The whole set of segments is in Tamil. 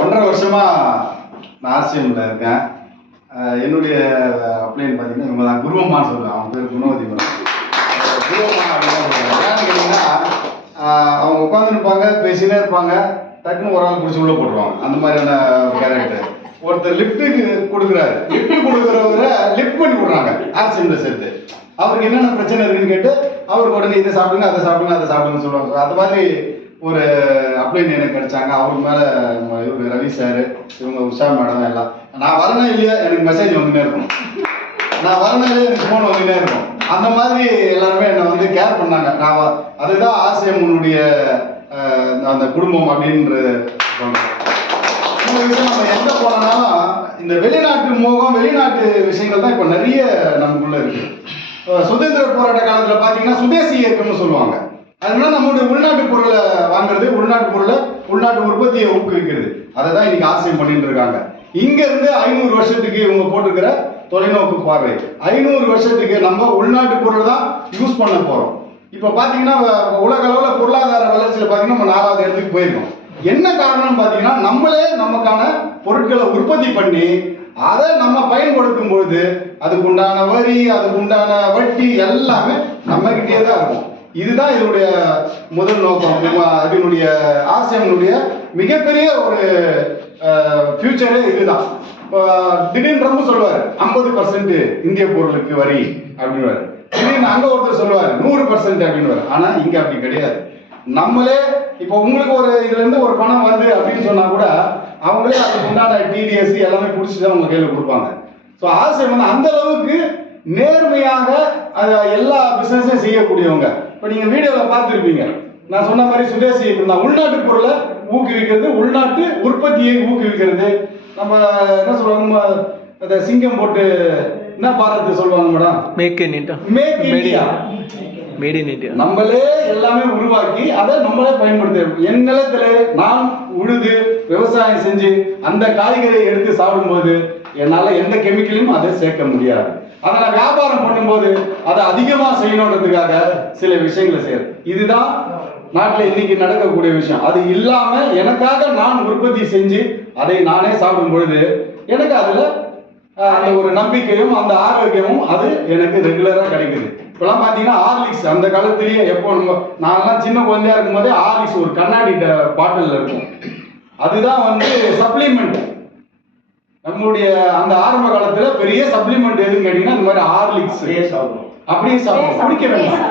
1.5 வருஷமா நான் ஆர்சிஎம்ல இருக்கேன். என்னுடைய அப்ளைன் பார்த்தீங்கன்னா இவங்க தான் குருவம்மான்னு சொல்லுவேன். அவங்க பேர் குணவதி. குருவம்மா அப்படின்னு கேட்டீங்கன்னா அவங்க உட்காந்துருப்பாங்க, பேசினே இருப்பாங்க, டக்குன்னு ஒரு ஆள் பிடிச்சி உள்ள போட்டுருவாங்க. அந்த மாதிரியான கேரக்டர். ஒருத்தர் லிஃப்ட்டுக்கு கொடுக்குறாரு, லிஃப்ட் கொடுக்குறவரை லிஃப்ட் பண்ணி விடுறாங்க ஆர்சிஎம்ல சேர்த்து. அவருக்கு என்னென்ன பிரச்சனை இருக்குன்னு கேட்டு அவருக்கு உடனே இதை சாப்பிடுங்க, அதை சாப்பிடுங்க, அதை சாப்பிடுங்கன்னு சொல்லுவாங்க. அது மாதிரி ஒரு அப்ளைன் எனக்கு கிடைச்சாங்க. அவருக்கு மேலே இவங்க ரவி சார், இவங்க உஷா மேடம் எல்லாம். நான் வரணும் இல்லையா எனக்கு மெசேஜ் வந்துட்டே இருக்கும், நான் வரணும் இல்லையா எனக்கு ஃபோன் வந்துட்டே இருக்கும். அந்த மாதிரி எல்லாருமே என்னை வந்து கேர் பண்ணாங்க. நான் அதுதான் ஆர்சிஎம்னுடைய அந்த குடும்பம் அப்படின்ற இந்த விஷயம். நம்ம எங்கே போனாலும் இந்த வெளிநாட்டு மோகம், வெளிநாட்டு விஷயங்கள் தான் இப்போ நிறைய நமக்குள்ள இருக்கு. சுதந்திர போராட்ட காலத்தில் பார்த்தீங்கன்னா சுதேசி இயக்கம்னு சொல்லுவாங்க. அதனால நம்மளுடைய உள்நாட்டு பொருளை வாங்குறது, உள்நாட்டு பொருளை, உள்நாட்டு உற்பத்தியை ஊக்குவிக்கிறது. அதை தான் இன்னைக்கு ஆர்சிஎம் பண்ணிட்டு இருக்காங்க. இங்க இருந்து 500 வருஷத்துக்கு இவங்க போட்டிருக்கிற தொலைநோக்கு பார்வை, 500 வருஷத்துக்கு நம்ம உள்நாட்டு பொருள் தான் யூஸ் பண்ண போறோம். இப்ப பாத்தீங்கன்னா உலக அளவுல பொருளாதார வளர்ச்சியில பாத்தீங்கன்னா நம்ம 4வது இடத்துக்கு போயிருக்கோம். என்ன காரணம் பாத்தீங்கன்னா நம்மளே நமக்கான பொருட்களை உற்பத்தி பண்ணி அதை நம்ம பயன்படுத்தும் பொழுது அதுக்கு உண்டான வரி, அதுக்கு உண்டான வட்டி எல்லாமே நம்ம கிட்டே தான் இருக்கும். இதுதான் இதனுடைய முதல் நோக்கம். இதனுடைய ஆர்சிஎம்னுடைய மிகப்பெரிய ஒரு ஃபியூச்சரே இதுதான். இப்போ திடீர்னு ரொம்ப சொல்லுவார் 50% இந்திய பொருளுக்கு வரி அப்படின்னு, திடீர்னு அங்கே ஒருத்தர் சொல்லுவார் 100% அப்படின்னு. ஆனால் இங்கே அப்படி கிடையாது. நம்மளே இப்போ உங்களுக்கு ஒரு இதுல இருந்து ஒரு பணம் வருது அப்படின்னு சொன்னா கூட அவங்களே அதுக்கு உண்டான டிடிஎஸ் எல்லாமே பிடிச்சி தான் உங்க கையில் கொடுப்பாங்க. ஸோ ஆர்சிஎம் வந்து அந்த அளவுக்கு நேர்மையாக எல்லா பிசினஸையும் செய்யக்கூடியவங்க. இப்போ நீங்க வீடியோவில் பார்த்துருப்பீங்க, நான் சொன்ன மாதிரி சுதேசி இயக்கம், உள்நாட்டு பொருளை ஊக்குவிக்கிறது, உள்நாட்டு உற்பத்தியை ஊக்குவிக்கிறது. நம்ம என்ன சொல்லுவாங்க, அந்த சிங்கம் போட்டு என்ன பாரத் சொல்லுவாங்க madam, make in India. Made in India நம்மளே எல்லாமே உருவாக்கி அதை நம்மளே பயன்படுத்த, என் நிலத்துல நான் உழுது விவசாயம் செஞ்சு அந்த காய்கறியை எடுத்து சாப்பிடும்போது என்னால எந்த கெமிக்கலையும் அதை சேர்க்க முடியாது. அதை நான் வியாபாரம் பண்ணும்போது அதை அதிகமா செய்யணுன்றதுக்காக சில விஷயங்களை செய்யறது. இதுதான் நாட்டில் இன்னைக்கு நடக்கக்கூடிய விஷயம். அது இல்லாம எனக்காக நான் உற்பத்தி செஞ்சு அதை நானே சாப்பிடும் பொழுது எனக்கு அதுல அந்த ஒரு நம்பிக்கையும் அந்த ஆரோக்கியமும் அது எனக்கு ரெகுலரா கிடைக்குது. இப்பெல்லாம் பாத்தீங்கன்னா ஹார்லிக்ஸ் அந்த காலத்திலேயே எப்போ நான்லாம் சின்ன குழந்தையா இருக்கும் போதே ஹார்லிக்ஸ் ஒரு கண்ணாடி பாட்டில் இருக்கும். அதுதான் வந்து சப்ளிமெண்ட். நம்மளுடைய அந்த ஆரம்ப காலத்துல பெரிய சப்ளிமெண்ட் எதுன்னு கேட்டீங்கன்னா இந்த மாதிரி ஹார்லிக்ஸ் அப்படியே சாப்பிடும், குடிக்க வேண்டாம்.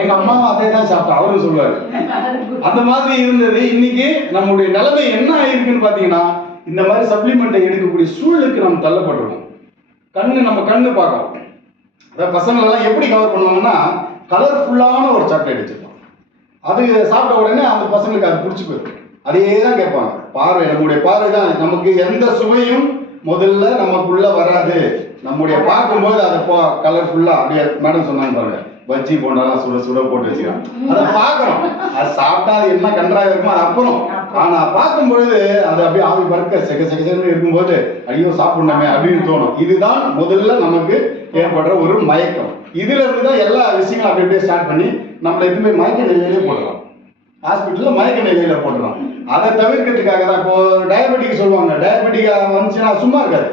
எங்க அம்மாவும் அதே தான் சாப்பிட்டா, அவரும் சொல்லுவாரு. அந்த மாதிரி இருந்தது. இன்னைக்கு நம்மளுடைய நிலைமை என்ன ஆயிருக்குன்னு பாத்தீங்கன்னா இந்த மாதிரி சப்ளிமெண்ட்டை எடுக்கக்கூடிய சூழலுக்கு நம்ம தள்ளப்பட்டிருக்கோம். நம்ம கண்ணு பார்க்கணும். அதாவது பசங்க எல்லாம் எப்படி கவர் பண்ணுவாங்கன்னா கலர்ஃபுல்லான ஒரு சாக்லேட் வச்சிருக்கோம். அது சாப்பிட்ட உடனே அந்த பசங்களுக்கு அது பிடிச்சி போயிடும். அதே தான் கேட்பாங்க. பார்வை, நம்முடைய பார்வை தான். நமக்கு எந்த சுவையும் முதல்ல நமக்குள்ள வராது. நம்முடைய பார்க்கும்போது அதை கலர்ஃபுல்லா அப்படியே மேடம் சொன்னாங்க பாருங்க, பஜ்ஜி போண்டாலாம் சுட சுட போட்டு வச்சுக்கிறாங்க. அதை பார்க்கறோம், அது சாப்பிட்டா அது என்ன கன்றாக இருக்குமோ அது அப்புறம். ஆனா பார்க்கும் பொழுது அது அப்படியே ஆவி பறக்க செகன்னு இருக்கும்போது ஐயோ சாப்பிடணுமே அப்படின்னு தோணும். இதுதான் முதல்ல நமக்கு ஏற்படுற ஒரு மயக்கம். இதுல இருந்து தான் எல்லா விஷயங்களும் அப்படி அப்படியே ஸ்டார்ட் பண்ணி நம்மளை எதுவுமே மயக்க நிலையிலே போடுறோம். ஹாஸ்பிட்டல்ல மயக்க நிலையில போடுறோம். அதை தவிர்க்கிறதுக்காக தான் இப்போ டயபெட்டிக் சொல்லுவாங்க. டயபெட்டிக் வந்துச்சுன்னா சும்மா இருக்காது.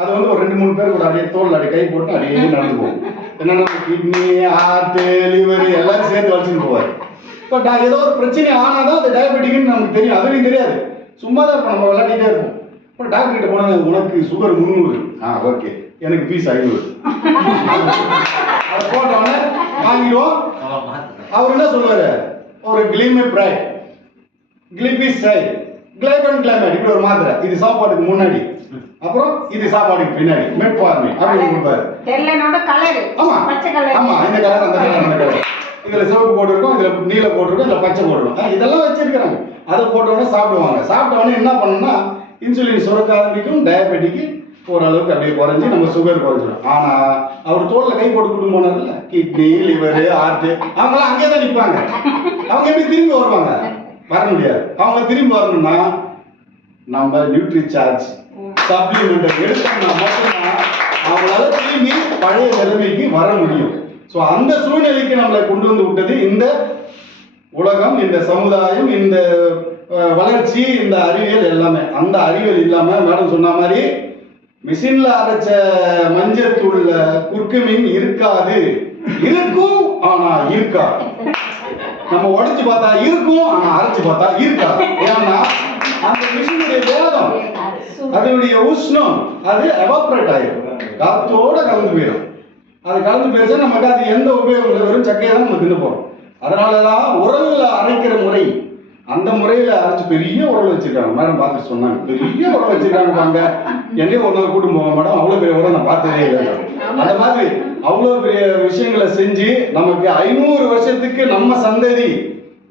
அது வந்து ஒரு 2-3 பேர் கூட அப்படியே தோல் அப்படியே கை போட்டு அப்படியே நடந்து போகும். என்னன்னா கிட்னி, ஹார்ட், லிவர் எல்லாரும் சேர்த்து வச்சுன்னு போவார். இப்போ ஏதோ ஒரு பிரச்சனை ஆனாதான் அது டயபெட்டிக்னு நமக்கு தெரியும். அதுவும் தெரியாது, சும்மா தான் நம்ம விளையாடிட்டே இருப்போம். இப்போ டாக்டர் கிட்ட போனாங்க, உனக்கு சுகர் 300. ஓகே, எனக்கு பீஸ் 500. அதை போட்டோன்னே வாங்கிடுவோம். அவர் என்ன சொல்லுவாரு, ஒரு கிளிமிப்ரைட், கிளிபிசைட், கிளைகோன் இப்படி ஒரு மாத்திரை. இது சாப்பாடுக்கு முன்னாடி, அப்புறம் இது சாப்பாடுக்கு பின்னாடி மெட்ஃபார்மின் அப்படின்னு கொடுப்பாரு. ஆமா ஆமா, இந்த கலர் அந்த கலர் அந்த கலர், இதுல சிவப்பு போட்டுருக்கோம், இதுல நீல போட்டிருக்கோம், இதுல பச்சை போட்டிருக்கோம், இதெல்லாம் வச்சிருக்கிறாங்க. அதை போட்டோடனே சாப்பிடுவாங்க. சாப்பிட்டோடனே என்ன பண்ணணும்னா இன்சுலின் சுரக்க ஆரம்பிக்கும், டயபெட்டிக்கு ஓரளவுக்கு அப்படியே குறைஞ்சி நம்ம சுகர் குறைஞ்சிடும். ஆனா அவர் தோல்ல கை போட்டு கூட்டு போனார்ல, கிட்னி, லிவர், ஹார்ட், அவங்களாம் அங்கே தான் நிற்பாங்க. அவங்க எப்படி திரும்பி வருவாங்க? வர முடியாது. அவங்க திரும்பி வரணும்னா நம்ம நியூட்ரி சார்ஜ் சப்ளிமெண்ட் எடுத்தோம்னா மட்டும்தான் அவங்களால திரும்பி பழைய நிலைமைக்கு வர முடியும். ஸோ அந்த சூழ்நிலைக்கு நம்மளை கொண்டு வந்து விட்டது இந்த உலகம், இந்த சமுதாயம், இந்த வளர்ச்சி, இந்த அறிவியல் எல்லாமே. அந்த அறிவியல் இல்லாம மேடம் சொன்ன மாதிரி மிஷின்ல அரைச்ச மஞ்சத்தூள்ல குர்குமின் இருக்காது. இருக்கும் ஆனா இருக்காது. நம்ம உடைச்சு பார்த்தா இருக்கும், ஆனா அரைச்சு பார்த்தா இருக்காது. ஏன்னா அந்த மிஷினுடைய வேகம், அதனுடைய உஷ்ணம் அது எவாப்ரேட் ஆயிடும், காத்தோட கலந்து போயிடும். அது கலந்து போயிடுச்சா நமக்கு அது எந்த உபயோகம் இல்லை, வெறும் சக்கையை தான் நம்ம தின்னு போறோம். அதனாலதான் உரல்ல அரைக்கிற முறை, அந்த முறையில அரைச்சு பெரிய உரல் வச்சிருக்காங்க. மேடம் பார்த்து சொன்னாங்க, பெரிய உரல் வச்சிருக்காங்க. என்னையே ஒரு நாள் கூட்டும் போவாங்க மேடம், அவ்வளவு பெரிய உரல் நான் பார்த்ததே இல்லை. அந்த மாதிரி அவ்வளவு பெரிய விஷயங்களை செஞ்சு நமக்கு 500 வருஷத்துக்கு நம்ம சந்ததி,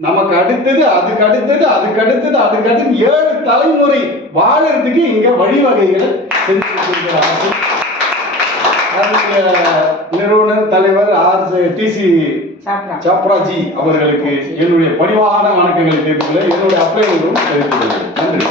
நமக்கு அடுத்தது, அதுக்கு அடுத்தது, அதுக்கு அடுத்தது, அதுக்கு அடுத்தது 7 தலைமுறை வாழறதுக்கு இங்க வழிவகைகளை செஞ்சு கொடுக்கிறாங்க. நிறுவனர் தலைவர் TC சாப்ராஜி அவர்களுக்கு என்னுடைய பணிவான வணக்கங்களை தெரிவித்துள்ள என்னுடைய அப்ளைகளும் தெரிவித்துள்ளேன்.